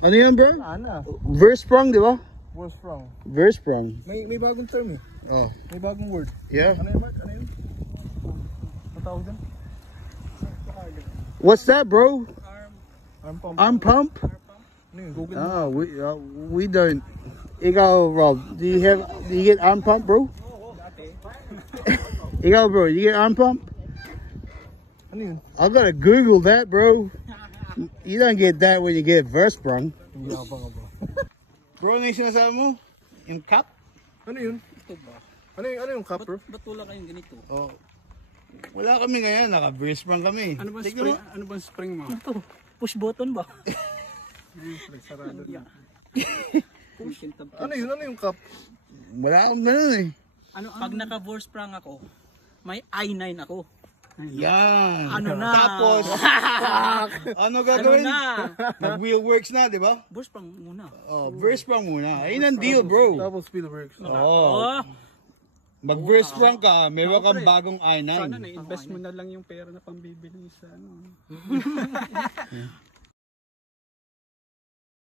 Ano yan, bro? Ana. Versprung, di ba? What's wrong? Versprung. May bagong term eh. Oh, May bagong word. yeah. Ano yun, Mark? Ano yun? Matawag din? What's that, bro? Arm pump. Arm pump? Ano yun? Google. Oh, we don't. Ikaw, Rob, do you get arm pump, bro? Ikaw, bro, you get arm pump? Ano yun? I gotta Google that, bro. You don't get that when you get Versprung. Hindi ako pa nga ba? Bro, ano yung sinasabi mo? Yung cup? Ano yun? Ito ba? Ano yung cup, bro? Ba't wala kayong ganito? Oh. Wala kami ngayon, naka-Versprung kami. Ano ba Tignan spring? mo. Ano ba spring mo? Ito, push button ba? Sarado. Push and tab. Ano yun? Ano yung cup? Wala akong ganun eh. Ano, pag naka-force sprung ako, may I9 ako. Yan. Ano na? Tapos, ano Ano gagawin? na? Nag-wheel works na, di ba? Force sprung muna. Oh, Versprung muna. Ayun ang deal, bro. Double speed works. Oh. Oh, Mag-Versprung ka, meron kang bagong Sana i9. na-invest mo na lang yung pera na pambibili sa ano.